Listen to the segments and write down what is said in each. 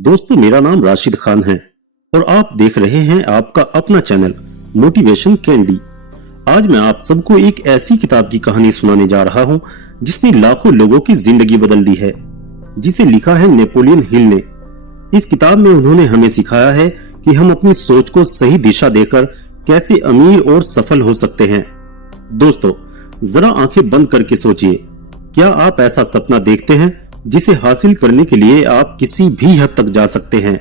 दोस्तों, मेरा नाम राशिद खान है और आप देख रहे हैं आपका अपना चैनल मोटिवेशन कैंडी। आज मैं आप सबको एक ऐसी किताब की कहानी सुनाने जा रहा हूं जिसने लाखों लोगों की जिंदगी बदल दी है, जिसे लिखा है नेपोलियन हिल ने। इस किताब में उन्होंने हमें सिखाया है कि हम अपनी सोच को सही दिशा देकर कैसे अमीर और सफल हो सकते हैं। दोस्तों, जरा आंखें बंद करके सोचिए, क्या आप ऐसा सपना देखते हैं जिसे हासिल करने के लिए आप किसी भी हद तक जा सकते हैं?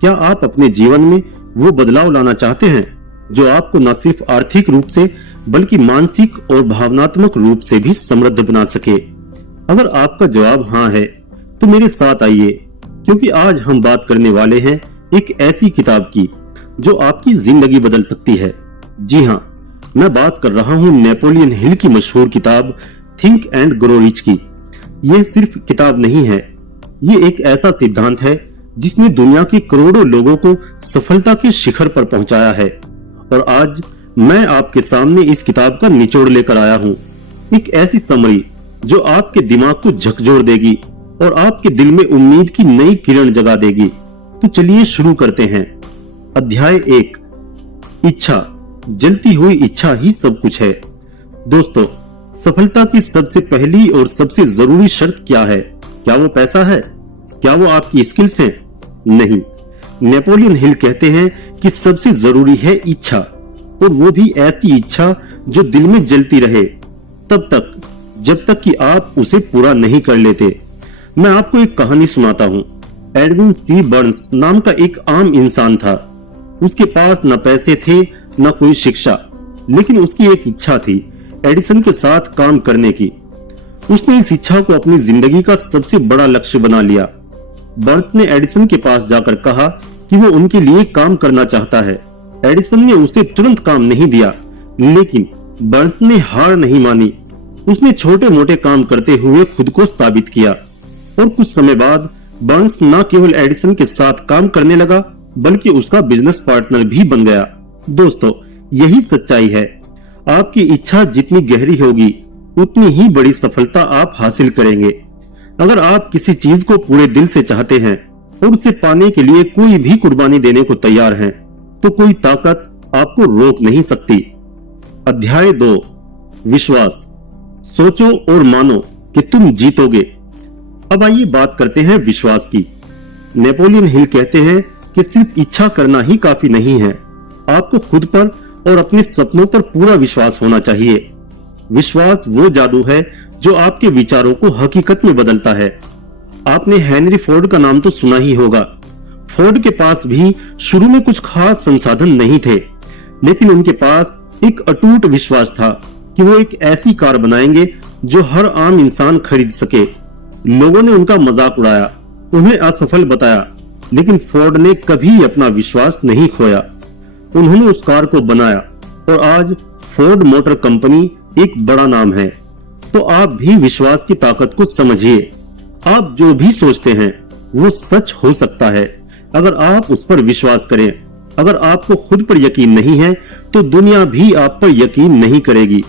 क्या आप अपने जीवन में वो बदलाव लाना चाहते हैं जो आपको न सिर्फ आर्थिक रूप से बल्कि मानसिक और भावनात्मक रूप से भी समृद्ध बना सके? अगर आपका जवाब हाँ है तो मेरे साथ आइए, क्योंकि आज हम बात करने वाले हैं एक ऐसी किताब की जो आपकी जिंदगी बदल सकती है। जी हाँ, मैं बात कर रहा हूँ नेपोलियन हिल की मशहूर किताब थिंक एंड ग्रो रिच की। यह सिर्फ किताब नहीं है, ये एक ऐसा सिद्धांत है जिसने दुनिया के करोड़ों लोगों को सफलता के शिखर पर पहुंचाया है। और आज मैं आपके सामने इस किताब का निचोड़ लेकर आया हूं, एक ऐसी समरी जो आपके दिमाग को झकझोर देगी और आपके दिल में उम्मीद की नई किरण जगा देगी। तो चलिए शुरू करते हैं। अध्याय 1, इच्छा। जलती हुई इच्छा ही सब कुछ है। दोस्तों, सफलता की सबसे पहली और सबसे जरूरी शर्त क्या है? क्या वो पैसा है? क्या वो आपकी स्किल्स हैं? नहीं, नेपोलियन हिल कहते हैं कि सबसे जरूरी है इच्छा, और वो भी ऐसी इच्छा जो दिल में जलती रहे तब तक जब तक कि आप उसे पूरा नहीं कर लेते। मैं आपको एक कहानी सुनाता हूँ। एडविन सी बर्न्स नाम का एक आम इंसान था। उसके पास न पैसे थे न कोई शिक्षा, लेकिन उसकी एक इच्छा थी, एडिसन के साथ काम करने की। उसने इस इच्छा को अपनी जिंदगी का सबसे बड़ा लक्ष्य बना लिया। बर्न्स ने एडिसन के पास जाकर कहा कि वो उनके लिए काम करना चाहता है। एडिसन ने उसे तुरंत काम नहीं दिया, लेकिन बर्न्स ने हार नहीं मानी। उसने छोटे मोटे काम करते हुए खुद को साबित किया, और कुछ समय बाद बर्न्स न केवल एडिसन के साथ काम करने लगा बल्कि उसका बिजनेस पार्टनर भी बन गया। दोस्तों, यही सच्चाई है। आपकी इच्छा जितनी गहरी होगी उतनी ही बड़ी सफलता आप हासिल करेंगे। अगर आप किसी चीज को पूरे दिल से चाहते हैं और उसे पाने के लिए कोई भी कुर्बानी देने को तैयार हैं, तो कोई ताकत आपको रोक नहीं सकती। अध्याय 2, विश्वास। सोचो और मानो कि तुम जीतोगे। अब आइए बात करते हैं विश्वास की। नेपोलियन हिल कहते हैं कि सिर्फ इच्छा करना ही काफी नहीं है, आपको खुद पर और अपने सपनों पर पूरा विश्वास होना चाहिए। विश्वास वो जादू है जो आपके विचारों को हकीकत में बदलता है। आपने हेनरी फोर्ड का नाम तो सुना ही होगा। फोर्ड के पास भी शुरू में कुछ खास संसाधन नहीं थे, लेकिन उनके पास एक अटूट विश्वास था कि वो एक ऐसी कार बनाएंगे जो हर आम इंसान खरीद सके। लोगों ने उनका मजाक उड़ाया, उन्हें असफल बताया, लेकिन फोर्ड ने कभी अपना विश्वास नहीं खोया। उन्होंने उस कार को बनाया और आज फोर्ड मोटर कंपनी एक बड़ा नाम है। तो आप भी विश्वास की ताकत को समझिए। आप जो भी सोचते हैं वो सच हो सकता है अगर आप उस पर विश्वास करें। अगर आपको खुद पर यकीन नहीं है तो दुनिया भी आप पर यकीन नहीं करेगी।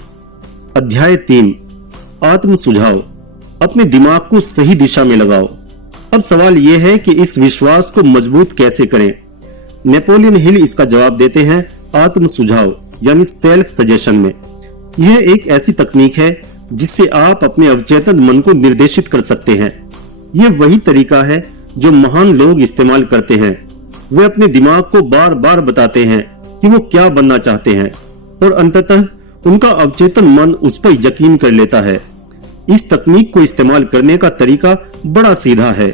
अध्याय 3, आत्म सुझाव। अपने दिमाग को सही दिशा में लगाओ। अब सवाल यह है कि इस विश्वास को मजबूत कैसे करें? नेपोलियन हिल इसका जवाब देते हैं आत्म सुझाव यानी सेल्फ सजेशन में। यह एक ऐसी तकनीक है जिससे आप अपने अवचेतन मन को निर्देशित कर सकते हैं। यह वही तरीका है जो महान लोग इस्तेमाल करते हैं। वे अपने दिमाग को बार बार बताते हैं कि वो क्या बनना चाहते हैं, और अंततः उनका अवचेतन मन उस पर यकीन कर लेता है। इस तकनीक को इस्तेमाल करने का तरीका बड़ा सीधा है।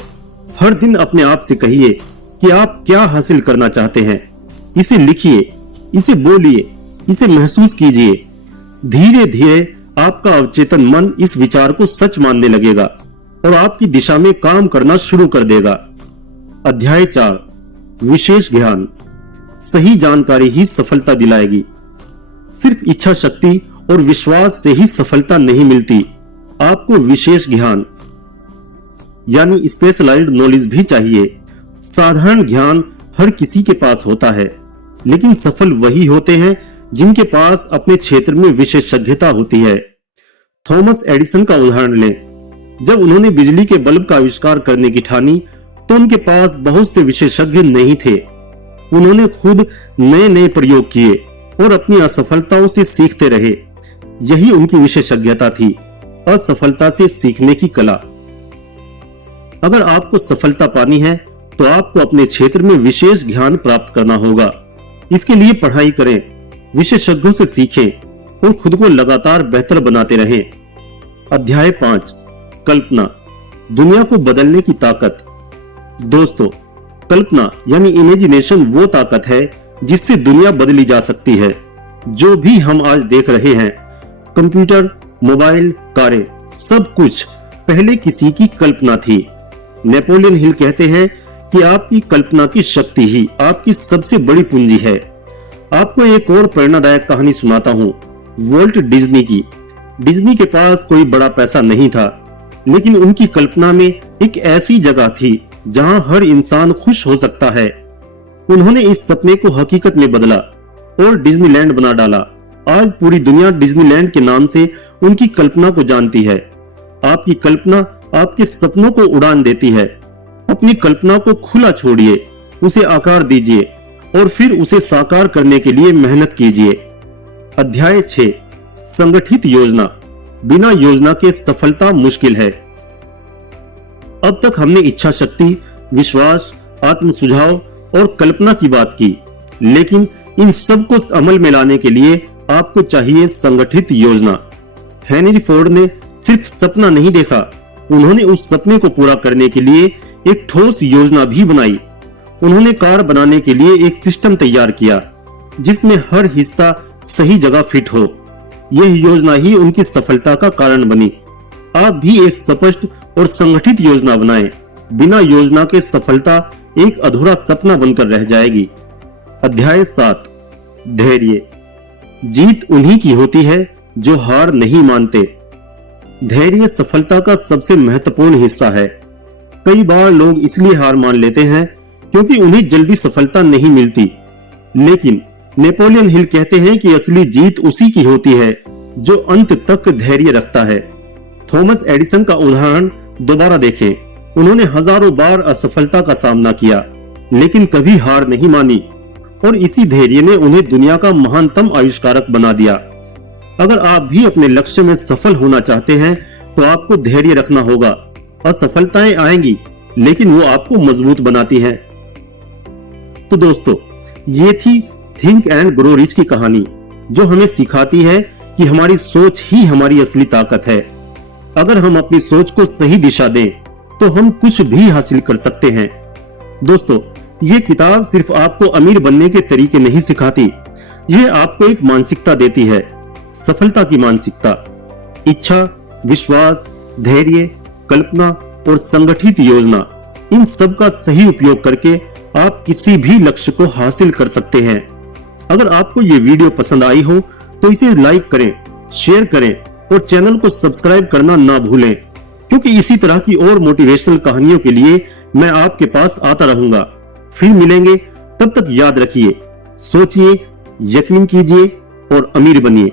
हर दिन अपने आप से कहिए कि आप क्या हासिल करना चाहते हैं। इसे लिखिए, इसे बोलिए, इसे महसूस कीजिए। धीरे धीरे आपका अवचेतन मन इस विचार को सच मानने लगेगा और आपकी दिशा में काम करना शुरू कर देगा। अध्याय 4, विशेष ज्ञान। सही जानकारी ही सफलता दिलाएगी। सिर्फ इच्छा शक्ति और विश्वास से ही सफलता नहीं मिलती, आपको विशेष ज्ञान यानी स्पेशलाइज्ड नॉलेज भी चाहिए। साधारण ज्ञान हर किसी के पास होता है, लेकिन सफल वही होते हैं जिनके पास अपने क्षेत्र में विशेषज्ञता होती है। थॉमस एडिसन का उदाहरण लें। जब उन्होंने बिजली के बल्ब का आविष्कार करने की ठानी, तो उनके पास बहुत से विशेषज्ञ नहीं थे। उन्होंने खुद नए नए प्रयोग किए और अपनी असफलताओं से सीखते रहे। यही उनकी विशेषज्ञता थी, असफलता से सीखने की कला। अगर आपको सफलता पानी है तो आपको अपने क्षेत्र में विशेष ज्ञान प्राप्त करना होगा। इसके लिए पढ़ाई करें, विशेषज्ञों से सीखें और खुद को लगातार बेहतर बनाते रहें। अध्याय 5, कल्पना, दुनिया को बदलने की ताकत। दोस्तों, कल्पना यानी इमेजिनेशन वो ताकत है जिससे दुनिया बदली जा सकती है। जो भी हम आज देख रहे हैं, कंप्यूटर, मोबाइल, कारें, सब कुछ पहले किसी की कल्पना थी। नेपोलियन हिल कहते हैं कि आपकी कल्पना की शक्ति ही आपकी सबसे बड़ी पूंजी है। आपको एक और प्रेरणादायक कहानी सुनाता हूँ, वॉल्ट डिज्नी की। डिज्नी के पास कोई बड़ा पैसा नहीं था, लेकिन उनकी कल्पना में एक ऐसी जगह थी जहां हर इंसान खुश हो सकता है। उन्होंने इस सपने को हकीकत में बदला और डिज्नीलैंड बना डाला। आज पूरी दुनिया डिज्नीलैंड के नाम से उनकी कल्पना को जानती है। आपकी कल्पना आपके सपनों को उड़ान देती है। अपनी कल्पना को खुला छोड़िए, उसे आकार दीजिए और फिर उसे साकार करने के लिए मेहनत कीजिए। अध्याय 6, संगठित योजना। बिना योजना के सफलता मुश्किल है। अब तक हमने इच्छा शक्ति, विश्वास, आत्म सुझाव और कल्पना की बात की, लेकिन इन सब को अमल में लाने के लिए आपको चाहिए संगठित योजना। हेनरी फोर्ड ने सिर्फ सपना नहीं देखा, उन्होंने उस सपने को पूरा करने के लिए एक ठोस योजना भी बनाई। उन्होंने कार बनाने के लिए एक सिस्टम तैयार किया जिसमें हर हिस्सा सही जगह फिट हो। यह योजना ही उनकी सफलता का कारण बनी। आप भी एक स्पष्ट और संगठित योजना बनाएं। बिना योजना के सफलता एक अधूरा सपना बनकर रह जाएगी। अध्याय 7, धैर्य। जीत उन्हीं की होती है जो हार नहीं मानते। धैर्य सफलता का सबसे महत्वपूर्ण हिस्सा है। कई बार लोग इसलिए हार मान लेते हैं क्योंकि उन्हें जल्दी सफलता नहीं मिलती, लेकिन नेपोलियन हिल कहते हैं कि असली जीत उसी की होती है जो अंत तक धैर्य रखता है। थॉमस एडिसन का उदाहरण दोबारा देखें। उन्होंने हजारों बार असफलता का सामना किया, लेकिन कभी हार नहीं मानी और इसी धैर्य ने उन्हें दुनिया का महानतम आविष्कारक बना दिया। अगर आप भी अपने लक्ष्य में सफल होना चाहते हैं तो आपको धैर्य रखना होगा। असफलताएं आएंगी, लेकिन वो आपको मजबूत बनाती हैं। तो दोस्तों, ये थी थिंक एंड ग्रो रिच की कहानी, जो हमें सिखाती है कि हमारी सोच ही हमारी असली ताकत है। अगर हम अपनी सोच को सही दिशा दें तो हम कुछ भी हासिल कर सकते हैं। दोस्तों, ये किताब सिर्फ आपको अमीर बनने के तरीके नहीं सिखाती, ये आपको एक मानसिकता देती है, सफलता की मानसिकता। इच्छा, विश्वास, धैर्य, कल्पना और संगठित योजना, इन सब का सही उपयोग करके आप किसी भी लक्ष्य को हासिल कर सकते हैं। अगर आपको ये वीडियो पसंद आई हो तो इसे लाइक करें, शेयर करें और चैनल को सब्सक्राइब करना ना भूलें, क्योंकि इसी तरह की और मोटिवेशनल कहानियों के लिए मैं आपके पास आता रहूंगा। फिर मिलेंगे, तब तक याद रखिए, सोचिए, यकीन कीजिए और अमीर बनिए।